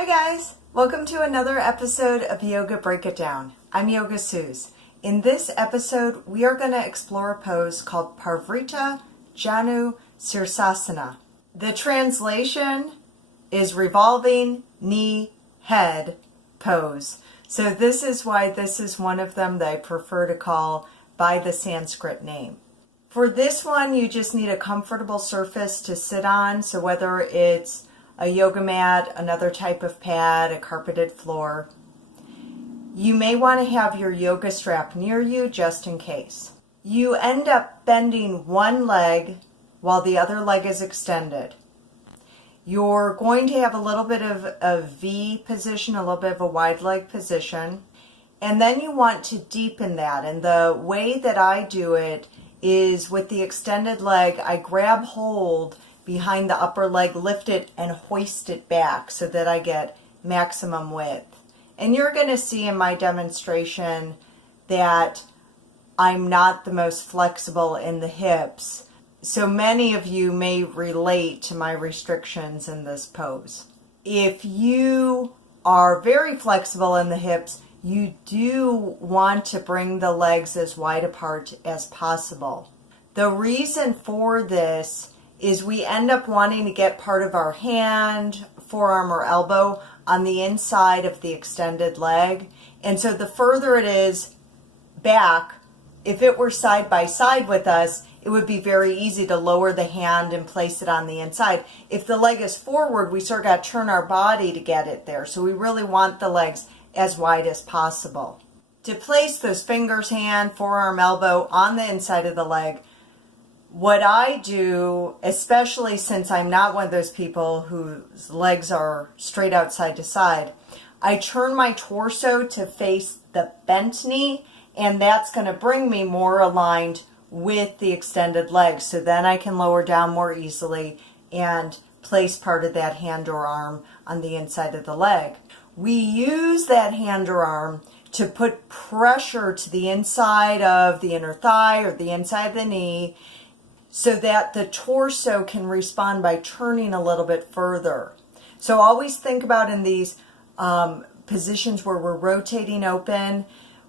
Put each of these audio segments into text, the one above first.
Hi guys, welcome to another episode of Yoga Break It Down. I'm Yoga Suze. In this episode, we are going to explore a pose called Parivrtta, Janu, Sirsasana. The translation is revolving knee head pose. So this is why this is one of them that I prefer to call by the Sanskrit name. For this one, you just need a comfortable surface to sit on. So whether it's a yoga mat, another type of pad, a carpeted floor. You may want to have your yoga strap near you just in case. You end up bending one leg while the other leg is extended. You're going to have a little bit of a V position, a little bit of a wide leg position, and then you want to deepen that. And the way that I do it is with the extended leg, I grab hold behind the upper leg, lift it and hoist it back so that I get maximum width. And you're going to see in my demonstration that I'm not the most flexible in the hips. So many of you may relate to my restrictions in this pose. If you are very flexible in the hips, you do want to bring the legs as wide apart as possible. The reason for this is we end up wanting to get part of our hand, forearm, or elbow on the inside of the extended leg. And so the further it is back, if it were side by side with us, it would be very easy to lower the hand and place it on the inside. If the leg is forward, we sort of got to turn our body to get it there. So we really want the legs as wide as possible. To place those fingers, hand, forearm, elbow on the inside of the leg, what I do, especially since I'm not one of those people whose legs are straight out side to side, I turn my torso to face the bent knee, and that's going to bring me more aligned with the extended leg. So then I can lower down more easily and place part of that hand or arm on the inside of the leg. We use that hand or arm to put pressure to the inside of the inner thigh or the inside of the knee, so that the torso can respond by turning a little bit further. So always think about in these positions where we're rotating open,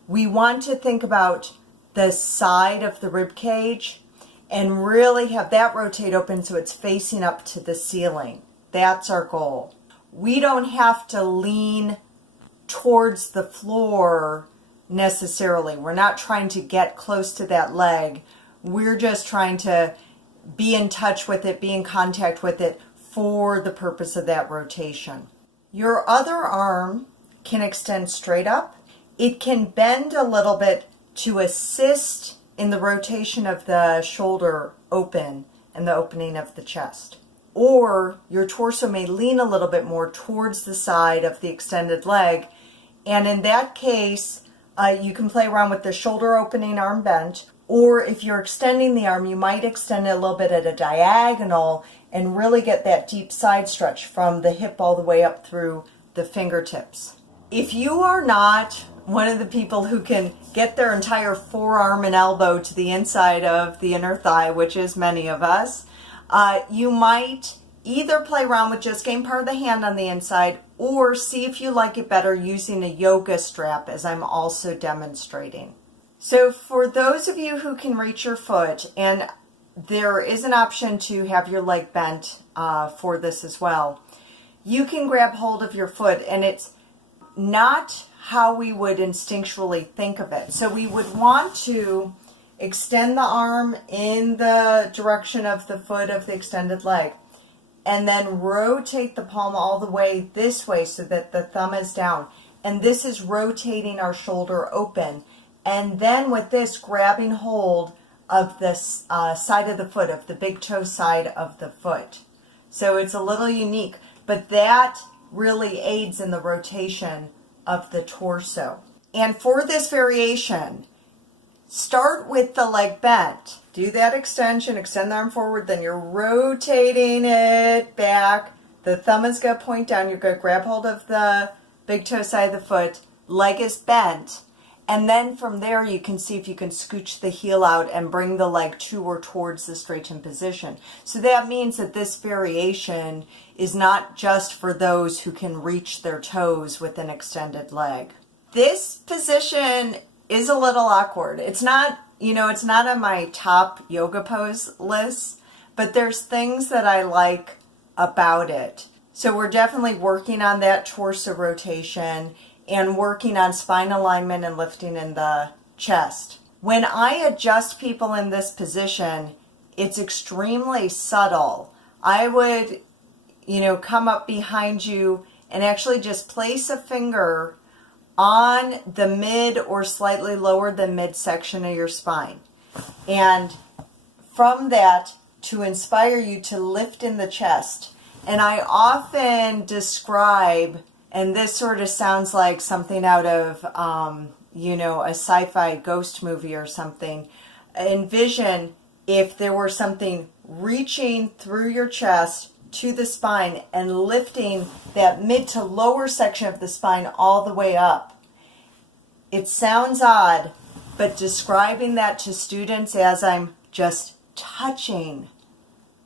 we want to think about the side of the rib cage and really have that rotate open so it's facing up to the ceiling. That's our goal. We don't have to lean towards the floor necessarily. We're not trying to get close to that leg. We're just trying to be in touch with it, be in contact with it for the purpose of that rotation. Your other arm can extend straight up. It can bend a little bit to assist in the rotation of the shoulder open and the opening of the chest. Or your torso may lean a little bit more towards the side of the extended leg. And in that case, you can play around with the shoulder opening, arm bent. Or if you're extending the arm, you might extend it a little bit at a diagonal and really get that deep side stretch from the hip all the way up through the fingertips. If you are not one of the people who can get their entire forearm and elbow to the inside of the inner thigh, which is many of us, you might either play around with just getting part of the hand on the inside or see if you like it better using a yoga strap, as I'm also demonstrating. So for those of you who can reach your foot, and there is an option to have your leg bent for this as well, you can grab hold of your foot, and it's not how we would instinctually think of it. So we would want to extend the arm in the direction of the foot of the extended leg, and then rotate the palm all the way this way so that the thumb is down. And this is rotating our shoulder open. And then with this, grabbing hold of the side of the foot, of the big toe side of the foot. So it's a little unique, but that really aids in the rotation of the torso. And for this variation, start with the leg bent. Do that extension, extend the arm forward, then you're rotating it back. The thumb is going to point down. You're going to grab hold of the big toe side of the foot. Leg is bent. And then from there, you can see if you can scooch the heel out and bring the leg to or towards the straightened position. So that means that this variation is not just for those who can reach their toes with an extended leg. This position is a little awkward. It's not, it's not on my top yoga pose list, but there's things that I like about it. So we're definitely working on that torso rotation and working on spine alignment and lifting in the chest. When I adjust people in this position, it's extremely subtle. I would, come up behind you and actually just place a finger on the mid or slightly lower than mid section of your spine. And from that, to inspire you to lift in the chest. And I often describe, and this sort of sounds like something out of, a sci-fi ghost movie or something. Envision if there were something reaching through your chest to the spine and lifting that mid to lower section of the spine all the way up. It sounds odd, but describing that to students as I'm just touching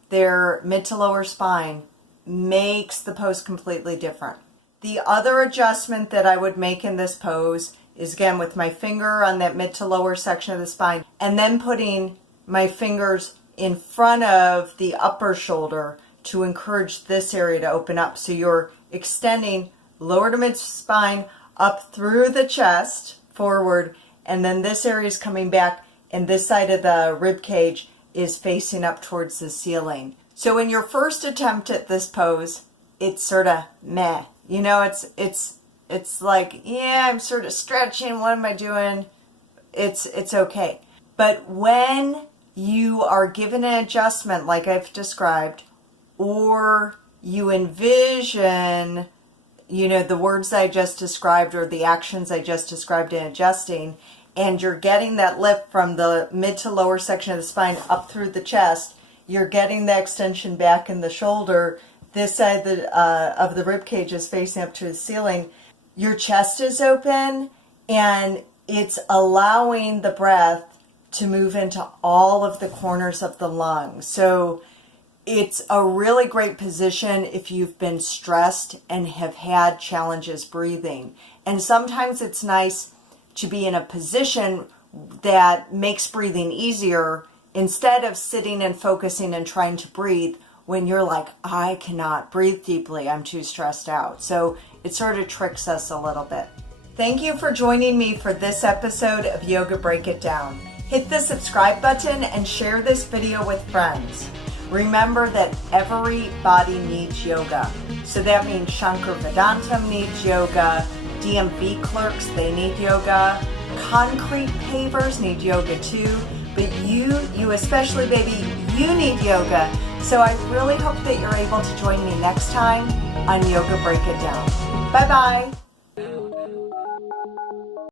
their mid to lower spine makes the pose completely different. The other adjustment that I would make in this pose is, again, with my finger on that mid to lower section of the spine and then putting my fingers in front of the upper shoulder to encourage this area to open up. So you're extending lower to mid spine up through the chest forward, and then this area is coming back, and this side of the rib cage is facing up towards the ceiling. So in your first attempt at this pose, it's sort of meh. It's like, yeah, I'm sort of stretching. What am I doing? It's okay. But when you are given an adjustment like I've described, or you envision, the words I just described or the actions I just described in adjusting, and you're getting that lift from the mid to lower section of the spine up through the chest, you're getting the extension back in the shoulder. This side of the rib cage is facing up to the ceiling. Your chest is open, and it's allowing the breath to move into all of the corners of the lungs. So it's a really great position if you've been stressed and have had challenges breathing. And sometimes it's nice to be in a position that makes breathing easier instead of sitting and focusing and trying to breathe when you're like, I cannot breathe deeply, I'm too stressed out. So it sort of tricks us a little bit. Thank you for joining me for this episode of Yoga Break It Down. Hit the subscribe button and share this video with friends. Remember that everybody needs yoga. So that means Shankar Vedantam needs yoga, DMV clerks, they need yoga, concrete pavers need yoga too, but you especially, baby, you need yoga. So I really hope that you're able to join me next time on Yoga Break It Down. Bye-bye.